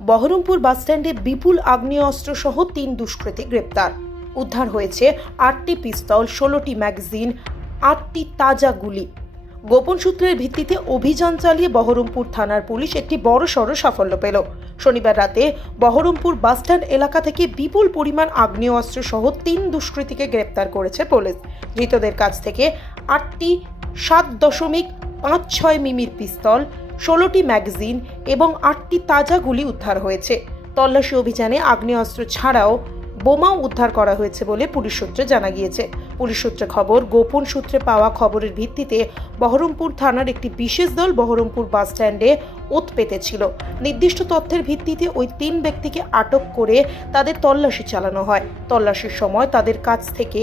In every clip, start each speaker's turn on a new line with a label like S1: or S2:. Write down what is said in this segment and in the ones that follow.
S1: বহরমপুর বাসস্ট্যান্ডে বিপুল আগ্নেয়াস্ত্র সহ তিন দুষ্কৃতী গ্রেপ্তার। উদ্ধার হয়েছে আটটি পিস্তল, ষোলোটি ম্যাগাজিন, আটটি তাজা গুলি। গোপন সূত্রের ভিত্তিতে অভিযান চালিয়ে বহরমপুর থানার পুলিশ একটি বড়সড় সাফল্য পেল। শনিবার রাতে বহরমপুর বাসস্ট্যান্ড এলাকা থেকে বিপুল পরিমাণ আগ্নেয়াস্ত্র সহ তিন দুষ্কৃতীকে গ্রেপ্তার করেছে পুলিশ। ধৃতদের কাছ থেকে আটটি সাত দশমিক পাঁচ ছয় মিমির পিস্তল ষোলোটি ম্যাগাজিন এবং আটটি তাজা গুলি উদ্ধার হয়েছে। তল্লাশি অভিযানে আগ্নেয়াস্ত্র ছাড়াও বোমাও উদ্ধার করা হয়েছে বলে পুলিশ সূত্রে জানা গিয়েছে। পুলিশ সূত্রে খবর, গোপন সূত্রে পাওয়া খবরের ভিত্তিতে বহরমপুর থানার একটি বিশেষ দল বহরমপুর বাস স্ট্যান্ডে ওত পেতেছিল। নির্দিষ্ট তথ্যের ভিত্তিতে ওই তিন ব্যক্তিকে আটক করে তাদের তল্লাশি চালানো হয়। তল্লাশির সময় তাদের কাছ থেকে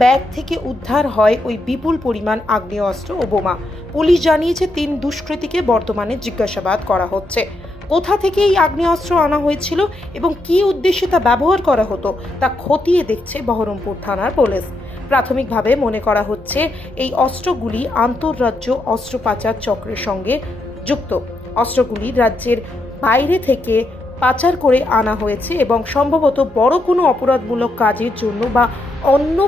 S1: ব্যাগ থেকে উদ্ধার হয় ওই বিপুল পরিমাণ আগ্নেয়াস্ত্র ও বোমা। পুলিশ জানিয়েছে, তিন দুষ্কৃতীকে বর্তমানে জিজ্ঞাসাবাদ করা হচ্ছে। কোথা থেকে এই আগ্নেয়াস্ত্র আনা হয়েছিল এবং কী উদ্দেশ্যে তা ব্যবহার করা হতো তা খতিয়ে দেখছে বহরমপুর থানার পুলিশ। প্রাথমিকভাবে মনে করা হচ্ছে এই অস্ত্রগুলি আন্তঃরাজ্য অস্ত্র পাচার চক্রের সঙ্গে যুক্ত। অস্ত্রগুলি রাজ্যের বাইরে থেকে পাচার করে আনা হয়েছে এবং সম্ভবত বড় কোনো অপরাধমূলক কাজের জন্য বা অন্য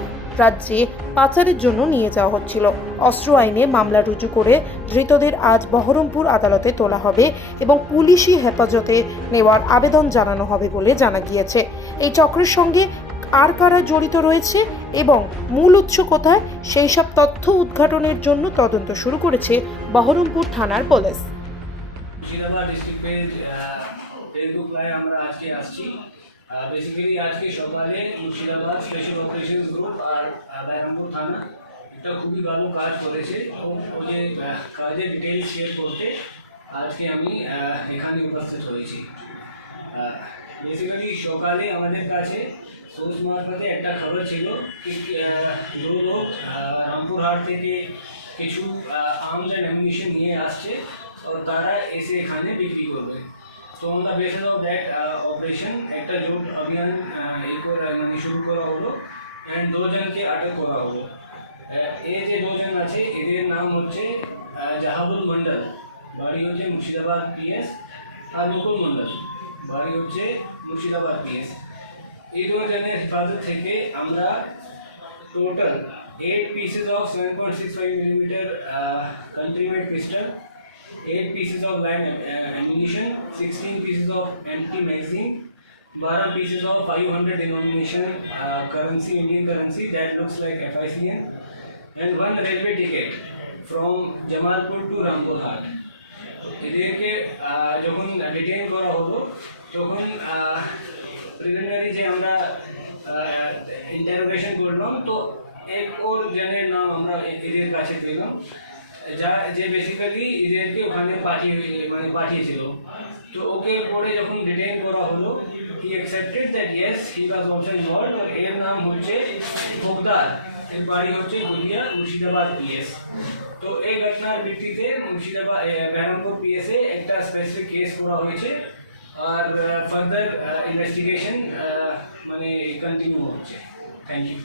S1: রাজ্যে পাচারের জন্য নিয়ে যাওয়া হচ্ছিল। অস্ত্র আইনে মামলা রুজু করে ধৃতদের আজ বহরমপুর আদালতে তোলা হবে এবং পুলিশি হেফাজতে নেওয়ার আবেদন জানানো হবে বলে জানা গিয়েছে। এই চক্রের সঙ্গে আর কারা জড়িত রয়েছে এবং মূল উৎস কোথায়, সেই সব তথ্য উদ্ঘাটনের জন্য তদন্ত শুরু করেছে বহরমপুর থানার পুলিশ।
S2: আমরা আজকে আসছি। বেসিক্যালি আজকে সকালে মুর্শিদাবাদ স্পেশাল অপারেশন গ্রুপ আর আহ, বেরহামপুর থানা একটা খুবই ভালো কাজ করেছে। ওদের আহ, কাজের ডিটেলস শেয়ার করতে আজকে আমি এখানে উপস্থিত হয়েছি। বেসিক্যালি সকালে আমাদের কাছে সোর্স মারফতে একটা খবর ছিল দু লোক রামপুরহাট থেকে কিছু আর্মস অ্যান্ড অ্যামিনিশন নিয়ে আসছে তারা এসে এখানে বিক্রি করবে। তো on the basis of that operation একটা জোট অভিযান মানে শুরু করা হলো। অ্যান্ড দুজনকে আটক করা হলো। এই যে দুজন আছে এদের নাম হচ্ছে জাহাবুল মন্ডল বাড়ি হচ্ছে মুর্শিদাবাদ পিএস আর মুকুল মন্ডল বাড়ি হচ্ছে মুর্শিদাবাদ পিএস। এই দুজনের হেফাজত থেকে আমরা total 8 pieces of 7.65 millimeter uh, country made pistol 8 pieces of line uh, ammunition 16 pieces of empty magazine 12 pieces of 500 denomination uh, currency indian currency that looks like FICN and one railway ticket from jamalpur to rampurhat এদেরকে আহ, যখন detain করা হলো তখন preliminary যে আমরা interrogation করলাম তো এক ওর জনের নাম আমরা এ- এদের কাছে পেলাম যা, যে বেসিক্যালি এদেরকে ওখানে পাঠিয়ে মানে পাঠিয়েছিল। তো ওকে পরে যখন ডিটেইন করা হলো he accepted that yes he was also involve আর এর নাম হচ্ছে মুগদার। এর বাড়ি হচ্ছে গদিয়া মুর্শিদাবাদ পিএস তো এই ঘটনার ভিত্তিতে মুর্শিদাবাদ বেরহামপুর পিএসএ একটা স্পেসিফিক কেস করা হয়েছে। আর ফার্দার ইনভেস্টিগেশন মানে কন্টিনিউ হচ্ছে। Thank you